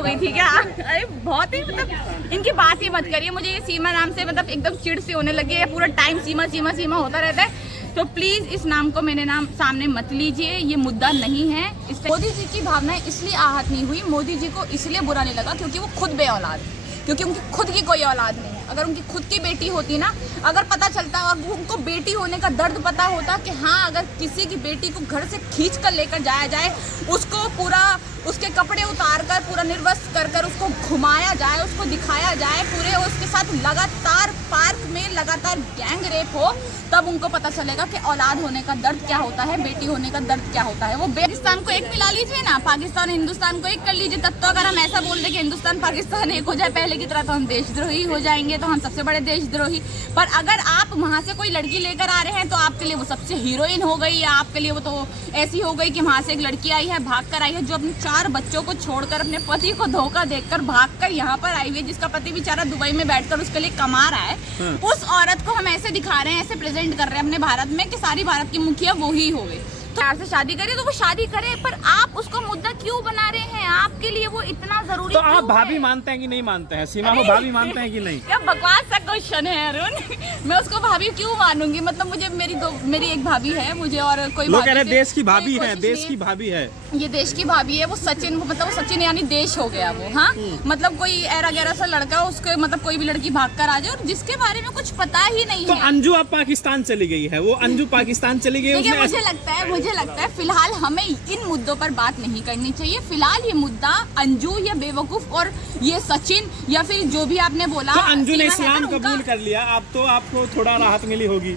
हो गई थी क्या? अरे बहुत ही मतलब इनकी बात ही मत करिए, मुझे ये सीमा नाम से मतलब एकदम चिढ़ सी होने लगी है। पूरा टाइम सीमा सीमा सीमा होता रहता है। तो प्लीज इस नाम को मेरे नाम सामने मत लीजिए, ये मुद्दा नहीं है। मोदी जी की भावनाएं इसलिए आहत नहीं हुई, मोदी जी को इसलिए बुरा नहीं लगा क्योंकि वो खुद बेऔलाद, क्योंकि उनकी खुद की कोई औलाद नहीं है। अगर उनकी खुद की बेटी होती ना, अगर पता चलता और उनको बेटी होने का दर्द पता होता कि हाँ अगर किसी की बेटी को घर से खींच कर लेकर जाया जाए, उसको पूरा उसके कपड़े उतार कर पूरा निर्वस्त्र कर कर उसको घुमाया जाए, उसको दिखाया जाए, पूरे उसके साथ लगातार पार्क में लगातार गैंग रेप हो, तब उनको पता चलेगा कि औलाद होने का दर्द क्या होता है, बेटी होने का दर्द क्या होता है। वो पाकिस्तान को एक मिला लीजिए ना, पाकिस्तान हिंदुस्तान को एक कर लीजिए, तब तो अगर हम ऐसा बोल दें कि हिंदुस्तान पाकिस्तान एक हो जाए पहले की तरह, तो हम देशद्रोही हो जाएंगे, तो हम सबसे बड़े देशद्रोही। पर अगर आप वहाँ से कोई लड़की लेकर आ रहे हैं तो आपके लिए वो सबसे हीरोइन हो गई, या आपके लिए वो तो ऐसी हो गई कि वहाँ से एक लड़की आई है, भाग कर आई है, जो अपने 4 बच्चों को छोड़कर अपने पति को धोखा देकर भागकर यहाँ पर आई हुई है, जिसका पति बेचारा दुबई में बैठकर उसके लिए कमा रहा है। उस औरत को हम ऐसे दिखा रहे हैं, ऐसे प्रेजेंट कर रहे हैं अपने भारत में कि सारी भारत की मुखिया वो ही हो गई। तो प्यार से शादी करिए तो वो शादी करे, पर आप उसको मुद्दा क्यों बना रहे हैं? आपके लिए वो इतना जरूरी तो आप भाभी मानते हैं कि नहीं मानते हैं? सीमा को भाभी मानते हैं कि नहीं? क्या बकवास सा क्वेश्चन है अरुण। मैं उसको भाभी क्यों मानूंगी? मतलब मुझे मेरी एक भाभी है, मुझे और कोई लोग कह रहे हैं देश की भाभी है, देश की भाभी है। ये देश की भाभी है, वो सचिन, मतलब वो सचिन यानी देश हो गया वो। हाँ मतलब कोई ऐरा गैरा सा लड़का, उसके मतलब कोई भी लड़की भाग कर आ जाए और जिसके बारे में कुछ पता ही नहीं तो है। अंजू अब पाकिस्तान चली गई है, वो अंजू पाकिस्तान चली गई। देखिए मुझे लगता है फिलहाल हमें इन मुद्दों पर बात नहीं करनी चाहिए। फिलहाल ये मुद्दा अंजू या बेवकूफ और ये सचिन या फिर जो भी आपने बोला, तो अंजू ने इस्लाम कबूल कर लिया, अब तो आपको थोड़ा राहत मिली होगी।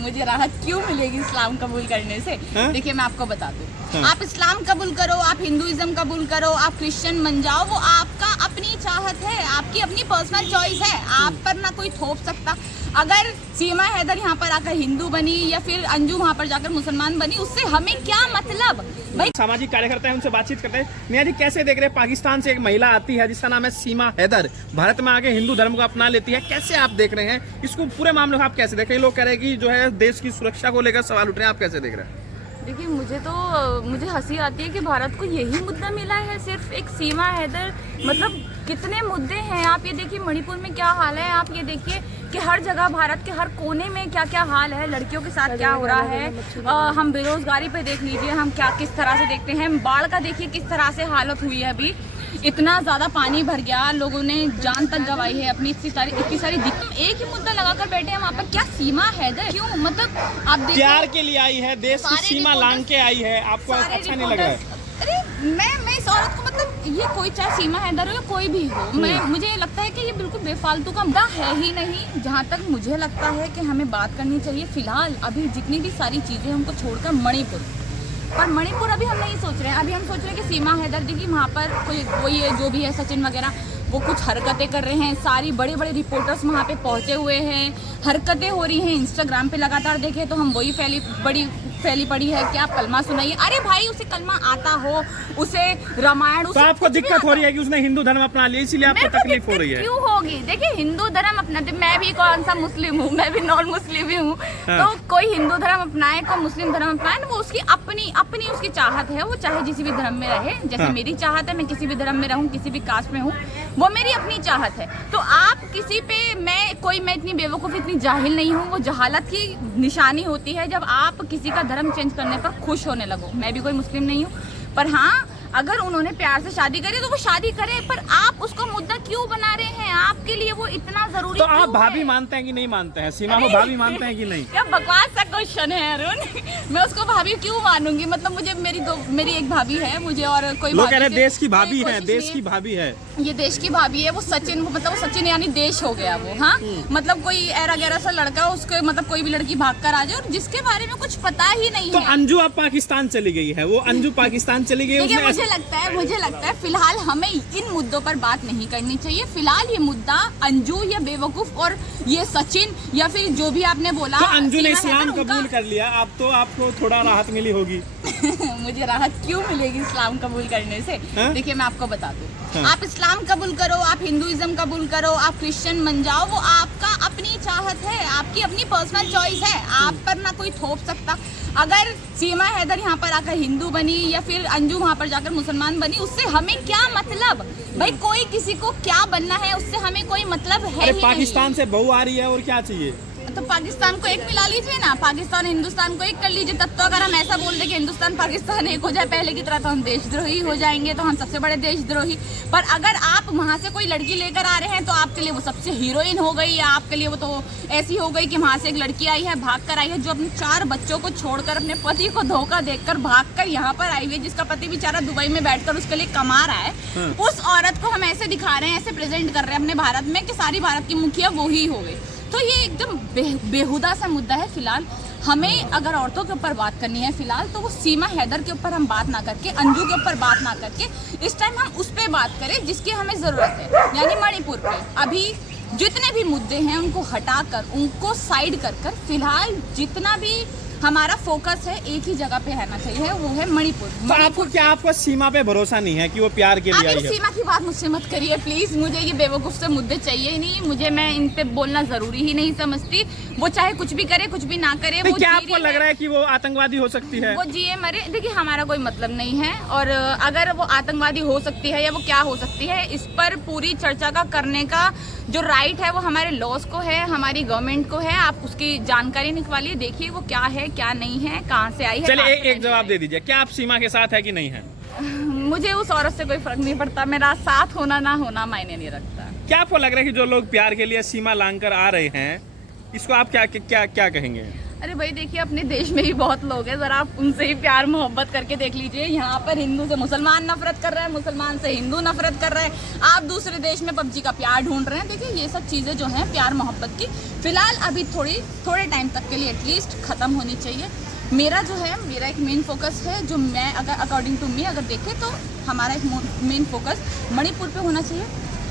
मुझे राहत क्यों मिलेगी इस्लाम कबूल करने से? देखिए मैं आपको बता दूं, आप इस्लाम कबूल करो, आप हिंदुइज्म कबूल करो, आप क्रिश्चियन बन जाओ, वो आपका अपनी चाहत है, आपकी अपनी पर्सनल चॉइस है, आप पर ना कोई थोप सकता। अगर सीमा हैदर यहाँ पर आकर हिंदू बनी या फिर अंजू वहाँ पर जाकर मुसलमान बनी, उससे हमें क्या मतलब भाई? सामाजिक कार्यकर्ता है, उनसे बातचीत करते हैं। मियां जी कैसे देख रहे हैं, पाकिस्तान से एक महिला आती है जिसका नाम है सीमा हैदर, भारत में आके हिंदू धर्म को अपना लेती है, कैसे आप देख रहे हैं इसको? पूरे मामले को आप कैसे देख रहे हैं? लोग कह रहे हैं कि जो है देश की सुरक्षा को लेकर सवाल उठ रहे हैं, आप कैसे देख रहे हैं? देखिए मुझे हंसी आती है कि भारत को यही मुद्दा मिला है, सिर्फ एक सीमा हैदर। मतलब कितने मुद्दे हैं, आप ये देखिए मणिपुर में क्या हाल है, आप ये देखिए कि हर जगह भारत के हर कोने में क्या क्या हाल है, लड़कियों के साथ क्या हो रहा है। हम बेरोजगारी पे देख लीजिए, हम क्या किस तरह से देखते हैं, बाढ़ का देखिए किस तरह से हालत हुई है, अभी इतना ज्यादा पानी भर गया, लोगों ने जान तक गंवाई है अपनी, इतनी सारी दिक्कत। एक ही मुद्दा लगाकर बैठे हैं वहाँ पर, क्या सीमा हैदर क्यों? मतलब आप देखिए प्यार के लिए आई है, देश की सीमा लांग के आई है, आपको अच्छा नहीं लग रहा है? अरे मैं इस औरत को, मतलब ये कोई चाहे सीमा हैदर हो या कोई भी हो, मुझे लगता है कि ये बिल्कुल बेफालतू का मुद्दा है ही नहीं। जहाँ तक मुझे लगता है कि हमें बात करनी चाहिए फिलहाल अभी जितनी भी सारी चीजें हमको छोड़कर मणिपुर, पर मणिपुर अभी हम नहीं सोच रहे हैं। अभी हम सोच रहे हैं कि सीमा हैदर जी की वहाँ पर कोई जो भी है सचिन वगैरह, वो कुछ हरकतें कर रहे हैं, सारी बड़े बड़े रिपोर्टर्स वहाँ पे पहुँचे हुए हैं, हरकतें हो रही हैं। इंस्टाग्राम पे लगातार देखें तो हम वही फैली पड़ी है कि आप कलमा सुनाइए। अरे भाई उसे कलमा आता हो, उसे रामायण, तो आपको दिक्कत हो रही है कि उसने हिंदू धर्म अपना लिया, इसीलिए आपको तकलीफ हो रही है? क्यों होगी? देखिए हिंदू धर्म अपनाते, मैं भी कौन सा मुस्लिम हूँ, मैं भी नॉन मुस्लिम ही हूँ। तो कोई हिंदू धर्म अपनाए, कोई मुस्लिम धर्म अपनाए, वो उसकी अपनी उसकी चाहत है, वो चाहे किसी भी धर्म में रहे। जैसे मेरी चाहत है, मैं किसी भी धर्म में रहूँ, किसी भी कास्ट में हूँ, वो मेरी अपनी चाहत है। तो आप किसी पे मैं इतनी बेवकूफ़, इतनी जाहिल नहीं हूँ। वो जहालत की निशानी होती है जब आप किसी का धर्म चेंज करने पर खुश होने लगो। मैं भी कोई मुस्लिम नहीं हूँ, पर हाँ अगर उन्होंने प्यार से शादी करी तो वो शादी करे, पर आप उसको मुद्दा क्यों बना रहे हैं? आपके लिए वो इतना जरूरी तो आप भाभी मानते हैं कि नहीं मानते हैं? सीमा को भाभी मानते हैं कि नहीं? क्या बकवास सा क्वेश्चन है अरुण। मैं उसको भाभी क्यों मानूंगी? मतलब मुझे मेरी एक भाभी है, मुझे और कोई लोग कह रहे हैं देश की भाभी है, देश की भाभी है। ये देश की भाभी है, वो सचिन, मतलब वो सचिन यानी देश हो गया वो। हाँ मतलब कोई ऐरा गैरा सा लड़का, उसके मतलब कोई भी लड़की भाग कर आ जाए और जिसके बारे में कुछ पता ही नहीं तो है। अंजू अब पाकिस्तान चली गई है, वो अंजू पाकिस्तान चली गई। मुझे लगता है फिलहाल हमें इन मुद्दों पर बात नहीं करनी चाहिए। फिलहाल ये मुद्दा अंजू या बेवकूफ और ये सचिन या फिर जो भी आपने बोला, तो अंजू ने इस्लाम कबूल कर लिया, अब तो आपको थोड़ा राहत मिली होगी। मुझे राहत क्यों मिलेगी इस्लाम कबूल करने से? हाँ? देखिए मैं आपको बता दूं, हाँ। आप इस्लाम कबूल करो, आप हिंदुइज्म कबूल करो, आप क्रिश्चियन बन जाओ, वो आपका अपनी चाहत है, आपकी अपनी पर्सनल चॉइस है, आप पर ना कोई थोप सकता। अगर सीमा हैदर यहाँ पर आकर हिंदू बनी या फिर अंजू वहाँ पर जाकर मुसलमान बनी, उससे हमें क्या मतलब? भाई कोई किसी को क्या बनना है उससे हमें कोई मतलब है ही पाकिस्तान से बहू आ रही है और क्या चाहिए? तो पाकिस्तान को एक मिला लीजिए ना, पाकिस्तान हिंदुस्तान को एक कर लीजिए। तब तो अगर हम ऐसा बोल दें कि हिंदुस्तान पाकिस्तान एक हो जाए पहले की तरह, तो हम देशद्रोही हो जाएंगे, तो हम सबसे बड़े देशद्रोही। पर अगर आप वहाँ से कोई लड़की लेकर आ रहे हैं तो आपके लिए वो सबसे हीरोइन हो गई, या आपके लिए वो तो ऐसी हो गई कि वहाँ से एक लड़की आई है, भाग कर आई है, जो अपने 4 बच्चों को छोड़कर, अपने पति को धोखा देकर भाग कर यहाँ पर आई हुई है, जिसका पति बेचारा दुबई में बैठकर उसके लिए कमा रहा है। उस औरत को हम ऐसे दिखा रहे हैं, ऐसे प्रेजेंट कर रहे हैं अपने भारत में कि सारी भारत की मुखिया वो ही हो गई। तो ये एकदम बेहुदा सा मुद्दा है। फिलहाल हमें अगर औरतों के ऊपर बात करनी है फिलहाल, तो वो सीमा हैदर के ऊपर हम बात ना करके, अंजू के ऊपर बात ना करके, इस टाइम हम उस पर बात करें जिसकी हमें ज़रूरत है, यानी मणिपुर पे। अभी जितने भी मुद्दे हैं उनको हटाकर, उनको साइड कर कर फिलहाल जितना भी हमारा फोकस है एक ही जगह पे रहना चाहिए, वो है मणिपुर। तो आपको क्या, आपको सीमा पे भरोसा नहीं है कि वो प्यार के लिए आई है? सीमा की बात मुझसे मत करिए प्लीज, मुझे ये बेवकूफ से मुद्दे चाहिए ही नहीं, मुझे, मैं इन पे बोलना जरूरी ही नहीं समझती। वो चाहे कुछ भी करे, कुछ भी ना करे, वो क्या आपको लग रहा है कि वो आतंकवादी हो सकती है? वो जिए मरे, देखिए हमारा कोई मतलब नहीं है, और अगर वो आतंकवादी हो सकती है या वो क्या हो सकती है, इस पर पूरी चर्चा का करने का जो राइट है वो हमारे लॉज को है, हमारी गवर्नमेंट को है। आप उसकी जानकारी निकालिए, देखिए वो क्या है क्या नहीं है, कहाँ से आई है। चलिए एक जवाब दे दीजिए, क्या आप सीमा के साथ है कि नहीं है? मुझे उस औरत से कोई फर्क नहीं पड़ता, मेरा साथ होना ना होना मायने नहीं रखता। क्या आपको लग रहा है कि जो लोग प्यार के लिए सीमा लांघकर आ रहे हैं, इसको आप क्या क्या क्या कहेंगे? अरे भाई देखिए, अपने देश में ही बहुत लोग हैं, जरा आप उनसे ही प्यार मोहब्बत करके देख लीजिए। यहाँ पर हिंदू से मुसलमान नफरत कर रहा है, मुसलमान से हिंदू नफरत कर रहा है, आप दूसरे देश में पबजी का प्यार ढूंढ रहे हैं। देखिए ये सब चीज़ें जो हैं प्यार मोहब्बत की, फिलहाल अभी थोड़े टाइम तक के लिए एटलीस्ट ख़त्म होनी चाहिए। मेरा एक मेन फोकस है, जो मैं अगर अकॉर्डिंग टू मी अगर देखें तो हमारा एक मेन फोकस मणिपुर पे होना चाहिए।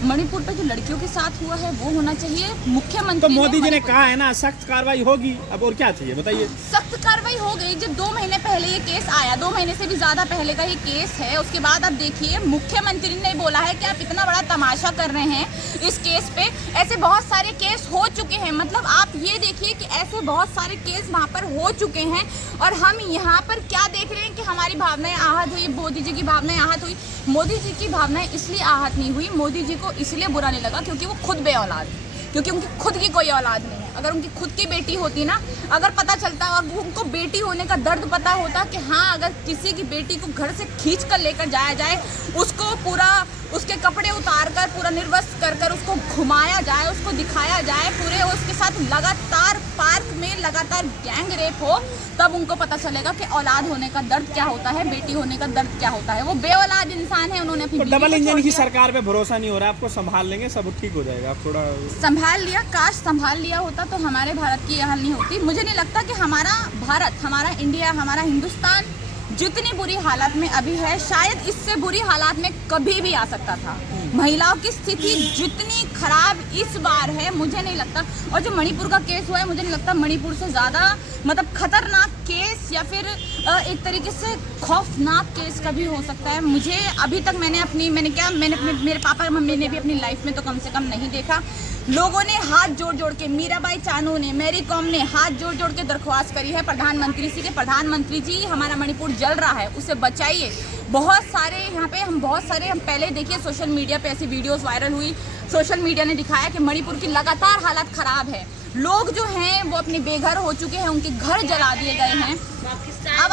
मणिपुर पे जो लड़कियों के साथ हुआ है वो होना चाहिए। मुख्यमंत्री तो मोदी जी ने कहा है ना सख्त कार्रवाई होगी, अब और क्या चाहिए बताइए? सख्त कार्रवाई हो गई। जब 2 महीने पहले ये केस आया, 2 महीने से भी ज्यादा पहले का ये केस है, उसके बाद अब देखिए मुख्यमंत्री ने बोला है कि आप इतना बड़ा तमाशा कर रहे हैं इस केस पे। ऐसे बहुत सारे केस हो चुके हैं, मतलब आप ये देखिए कि ऐसे बहुत सारे केस वहाँ पर हो चुके हैं, और हम यहाँ पर क्या देख रहे हैं कि हमारी भावनाएं आहत हुई, मोदी जी की भावनाएं आहत हुई। मोदी जी की भावनाएं इसलिए आहत नहीं हुई, मोदी जी को इसलिए बुरा नहीं लगा क्योंकि वो खुद बेऔलाद है, क्योंकि उनकी खुद की कोई औलाद नहीं है। अगर उनकी खुद की बेटी होती ना, अगर पता चलता और उनको बेटी होने का दर्द पता होता कि हाँ अगर किसी की बेटी को घर से खींच कर लेकर जाया जाए, उसको पूरा उसके कपड़े उतार कर पूरा निर्वस्त्र कर कर उसको घुमाया जाए, उसको दिखाया जाए, पूरे उसके साथ लगातार पार्क में लगातार गैंग रेप हो, तब उनको पता चलेगा कि औलाद होने का दर्द क्या होता है, बेटी होने का दर्द क्या होता है। वो बेऔलाद इंसान है, उन्होंने अपनी डबल इंजन की सरकार पे भरोसा नहीं हो रहा, आपको संभाल लेंगे, सब ठीक हो जाएगा। आप थोड़ा संभाल लिया, काश संभाल लिया होता तो हमारे भारत की यह हाल नहीं होती। मुझे नहीं लगता कि हमारा भारत, हमारा इंडिया, हमारा हिंदुस्तान जितनी बुरी हालत में अभी है, शायद इससे बुरी हालात में कभी भी आ सकता था। महिलाओं की स्थिति जितनी खराब इस बार है, मुझे नहीं लगता। और जो मणिपुर का केस हुआ है, मुझे नहीं लगता मणिपुर से ज़्यादा मतलब खतरनाक केस या फिर एक तरीके से खौफनाक केस कभी हो सकता है। मुझे अभी तक मेरे पापा मम्मी ने भी अपनी लाइफ में तो कम से कम नहीं देखा। लोगों ने हाथ जोड़ जोड़ के, मीराबाई चानू ने, मैरी कॉम ने हाथ जोड़ जोड़ के दरख्वास्त करी है प्रधानमंत्री से कि प्रधानमंत्री जी हमारा मणिपुर जल रहा है, उसे बचाइए। बहुत सारे यहाँ पे हम पहले देखिए सोशल मीडिया पे ऐसी वीडियोस वायरल हुई, सोशल मीडिया ने दिखाया कि मणिपुर की लगातार हालत खराब है, लोग जो हैं वो अपने बेघर हो चुके हैं, उनके घर जला दिए गए हैं। अब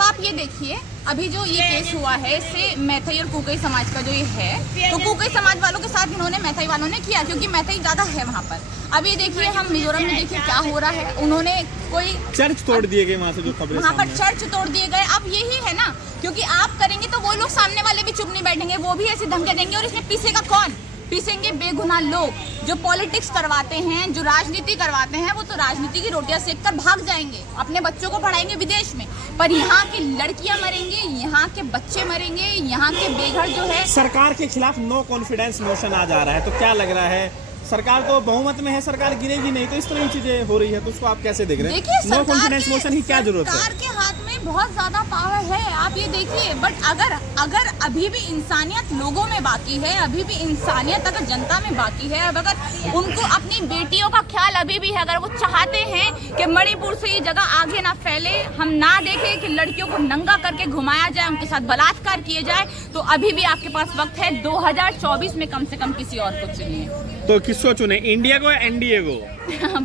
आप ये देखिए अभी जो ये केस हुआ है, इससे मैथई और कुकई समाज का जो ये है, तो कुकई समाज वालों के साथ इन्होंने मैथई वालों ने किया, क्योंकि मैथई ज़्यादा है वहाँ पर। अभी देखिए हम मिजोरम में देखिए क्या हो रहा है, उन्होंने कोई चर्च तोड़ दिए गए, वहाँ से जो खबरें वहाँ पर चर्च तोड़ दिए गए। अब यही है ना, क्योंकि आप करेंगे तो वो लोग सामने वाले भी चुप नहीं बैठेंगे, वो भी ऐसी धमकियाँ देंगे। और इसमें पीसेगा कौन? पीसेंगे बेगुनाह लोग जो पॉलिटिक्स करवाते हैं, जो राजनीति करवाते हैं। वो तो राजनीति की रोटियां सेक कर भाग जाएंगे, अपने बच्चों को पढ़ाएंगे विदेश में, पर यहाँ की लड़कियां मरेंगे, यहाँ के बच्चे मरेंगे, यहाँ के बेघर जो है। सरकार के खिलाफ नो कॉन्फिडेंस मोशन आ जा रहा है, तो क्या लग रहा है? सरकार तो बहुमत में है, सरकार गिरेगी नहीं, तो इस तरह की चीजें हो रही है, तो उसको आप कैसे देख रहे हैं? नो कॉन्फिडेंस मोशन की क्या जरूरत है? सरकार के हाथ में बहुत ज्यादा पावर है, आप ये देखिए। बट अगर अभी भी इंसानियत लोगों में बाकी है, अभी भी इंसानियत अगर जनता में बाकी है, अब अगर उनको अपनी बेटियों का ख्याल अभी भी है, अगर वो चाहते हैं कि मणिपुर से ये जगह आगे ना फैले, हम ना देखें कि लड़कियों को नंगा करके घुमाया जाए, उनके साथ बलात्कार किए जाए, तो अभी भी आपके पास वक्त है। 2024 में कम से कम किसी और को चुनिए। तो किसको चुने, इंडिया को या एनडीए को?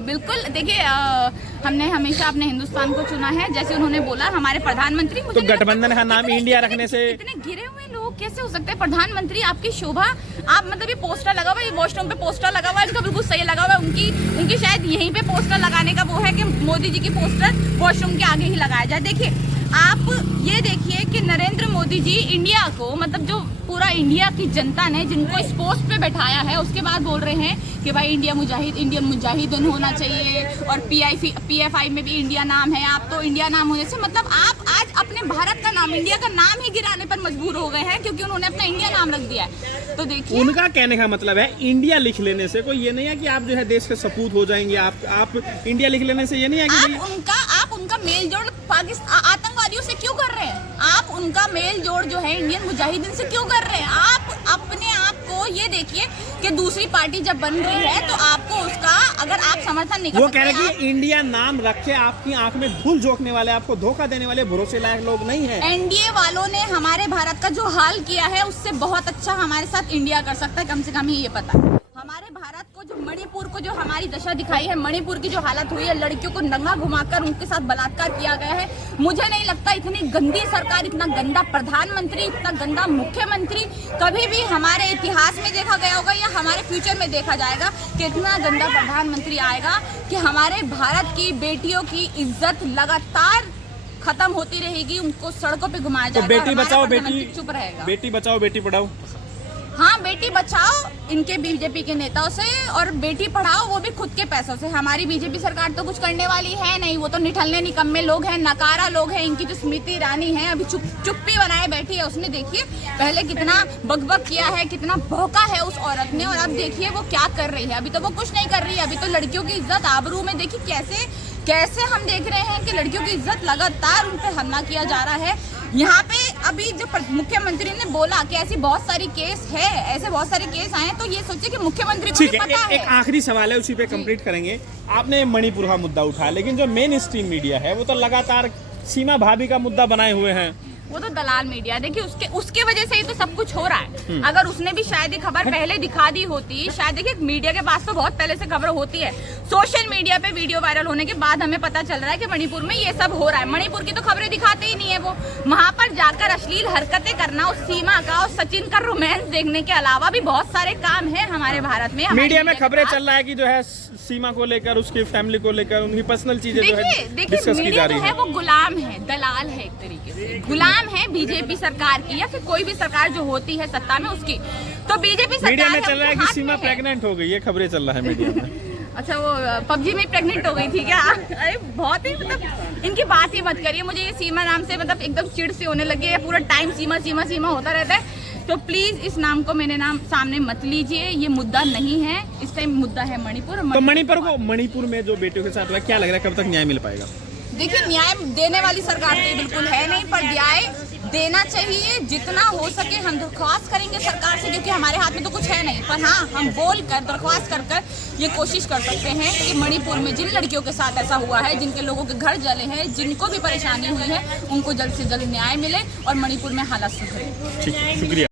बिल्कुल, देखिए हमने हमेशा अपने हिंदुस्तान को चुना है, जैसे उन्होंने बोला हमारे प्रधानमंत्री। तो गठबंधन का नाम इंडिया रखने से इतने गिरे हुए लोग कैसे हो सकते हैं प्रधानमंत्री? आपकी शोभा, आप मतलब ये पोस्टर लगा हुआ है, ये वॉशरूम पे पोस्टर लगा हुआ है, इनका बिल्कुल सही लगा हुआ है। उनकी शायद यहीं पे पोस्टर लगाने का वो है कि मोदी जी की पोस्टर वॉशरूम के आगे ही लगाया जाए। देखिए, आप ये देखिए कि नरेंद्र मोदी जी इंडिया को, मतलब जो पूरा इंडिया की जनता ने जिनको इस पोस्ट पे बैठाया है, उसके बाद बोल रहे हैं कि भाई इंडियन मुजाहिदीन होना चाहिए, और PFI में भी इंडिया नाम है। आप तो इंडिया नाम होने से मतलब आप आज अपने भारत का नाम, इंडिया का नाम ही गिराने पर मजबूर हो गए हैं, क्योंकि उन्होंने अपना इंडिया नाम रख दिया है। तो देखिए, उनका कहने का मतलब है इंडिया लिख लेने से कोई ये नहीं है कि आप जो है देश के सपूत हो जाएंगे। आप इंडिया लिख लेने से ये नहीं है कि आप उनका मेल जोड़ पाकिस्तान आतंकवादियों से क्यों कर रहे हैं? आप उनका मेल जोड़ जो है इंडियन मुजाहिदीन से क्यों कर रहे हैं? आप अपने आप को ये देखिए कि दूसरी पार्टी जब बन रही है तो आपको उसका, अगर आप समर्थन नहीं कर वो सकते, कह रहे कि इंडिया नाम रख के आपकी आंख में धूल झोंकने वाले, आपको धोखा देने वाले भरोसे लायक लोग नहीं है। एनडीए वालों ने हमारे भारत का जो हाल किया है, उससे बहुत अच्छा हमारे साथ इंडिया कर सकता है, कम से कम ये पता है। हमारे भारत को जो मणिपुर को जो हमारी दशा दिखाई है, मणिपुर की जो हालत हुई है, लड़कियों को नंगा घुमाकर उनके साथ बलात्कार किया गया है, मुझे नहीं लगता इतनी गंदी सरकार, इतना गंदा प्रधानमंत्री, इतना गंदा मुख्यमंत्री कभी भी हमारे इतिहास में देखा गया होगा, या हमारे फ्यूचर में देखा जाएगा कि इतना गंदा प्रधानमंत्री आएगा कि हमारे भारत की बेटियों की इज्जत लगातार खत्म होती रहेगी, उनको सड़कों पे घुमाया तो जाएगा। बेटी बचाओ बेटी चुप रहेगा। बेटी बचाओ बेटी पढ़ाओ, हाँ, बेटी बचाओ इनके बीजेपी के नेताओं से, और बेटी पढ़ाओ वो भी खुद के पैसों से। हमारी बीजेपी सरकार तो कुछ करने वाली है नहीं, वो तो निठल्ले निकम्मे लोग हैं, नकारा लोग हैं। इनकी जो स्मृति ईरानी है, अभी चुप्पी बनाए बैठी है। उसने देखिए पहले कितना बकबक किया है, कितना भौंका है उस औरत ने, और अब देखिए वो क्या कर रही है। अभी तो वो कुछ नहीं कर रही है, अभी तो लड़कियों की इज्जत आबरू में देखिए कैसे हम देख रहे हैं कि लड़कियों की इज्जत लगातार उन पे हमला किया जा रहा है। यहाँ पे अभी जो मुख्यमंत्री ने बोला कि ऐसी बहुत सारी केस है, ऐसे बहुत सारे केस आए हैं, तो ये सोचिए कि मुख्यमंत्री को भी पता है। एक आखिरी सवाल है, उसी पे कंप्लीट करेंगे। आपने मणिपुर का मुद्दा उठाया, लेकिन जो मेन स्ट्रीम मीडिया है वो तो लगातार सीमा भाभी का मुद्दा बनाए हुए हैं। वो तो दलाल मीडिया, देखिए उसके वजह से ही तो सब कुछ हो रहा है। अगर उसने भी शायद ये खबर पहले दिखा दी होती, शायद देखिए मीडिया के पास तो बहुत पहले से खबर होती है। सोशल मीडिया पे वीडियो वायरल होने के बाद हमें पता चल रहा है कि मणिपुर में ये सब हो रहा है। मणिपुर की तो खबरें दिखाते ही नहीं है वो। वहाँ पर जाकर अश्लील हरकतें करना, उस सीमा का और सचिन का रोमांस देखने के अलावा भी बहुत सारे काम है हमारे भारत में। मीडिया में खबरें चल रहा है कि जो है सीमा को लेकर, उसकी फैमिली को लेकर, उनकी पर्सनल चीजें जो है डिस्कस की जा रही है। वो गुलाम है, दलाल है, एक तरीके से गुलाम है बीजेपी सरकार की, या फिर कोई भी सरकार जो होती है सत्ता में उसकी। तो बीजेपी सरकार मीडिया में चल रहा है कि सीमा प्रेग्नेंट हो गई, ये खबरें चल रहा है मीडिया में। अच्छा, वो PUBG में प्रेग्नेंट हो गई थी क्या? अरे बहुत ही, मतलब इनकी बात ही मत करिए। मुझे ये सीमा नाम से मतलब एकदम चिढ़ सी होने लगी है। पूरा टाइम सीमा होता रहता है। तो प्लीज इस नाम को मेरे नाम सामने मत लीजिए, ये मुद्दा नहीं है। इस टाइम मुद्दा है मणिपुर। तो मणिपुर में जो बेटियों के साथ हुआ, क्या लग रहा है कब तक न्याय मिल पाएगा? देखिए, न्याय देने वाली सरकार तो बिल्कुल है नहीं, पर न्याय देना चाहिए जितना हो सके। हम दरख्वास्त करेंगे सरकार से, क्योंकि हमारे हाथ में तो कुछ है नहीं, पर हाँ, हम बोल कर दरख्वास्त कर ये कोशिश कर सकते हैं कि मणिपुर में जिन लड़कियों के साथ ऐसा हुआ है, जिनके लोगों के घर जले हैं, जिनको भी परेशानी हुई है, उनको जल्द से जल्द न्याय मिले और मणिपुर में हालात सुधरे। ठीक, शुक्रिया।